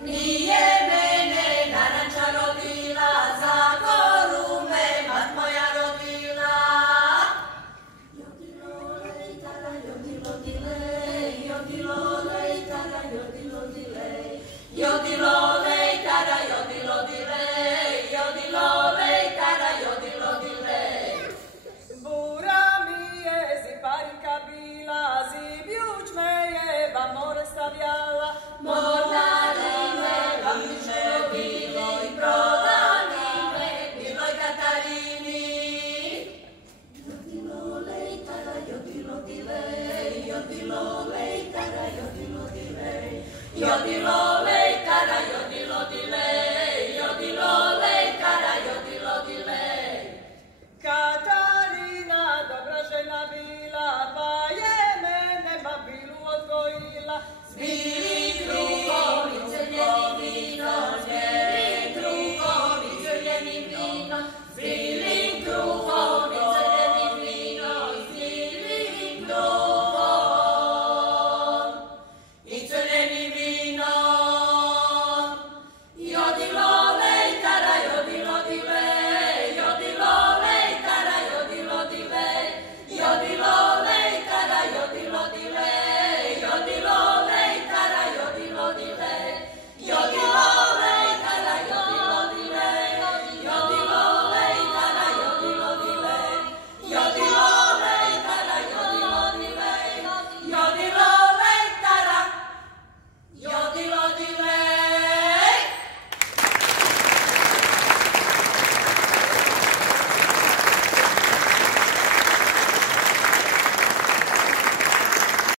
nije mene naranča rodila, za koru me mat moja rodila. Jodilo lejtara, jodilo dilej, jodilo lejtara, jodilo dilej, jodilo lejtara, jodilo dilej, jodilo lejtara, jodilo dilej. Bura mi je ziparika bila, zibjuč me je vam more stavljala, Mornari me vam više bilo i prodali me Biloj Katarini. Jodilo lejtara, jodilo dilej, jodilo lejtara, jodilo dilej, jodilo lejtara, jodilo dilej, jodilo lejtara, jodilo dilej. Katarina dobra žena bila, pa je mene babilu odgojila. Bili kruhovi, crljeni vino, bili kruhovi, crljeni vino,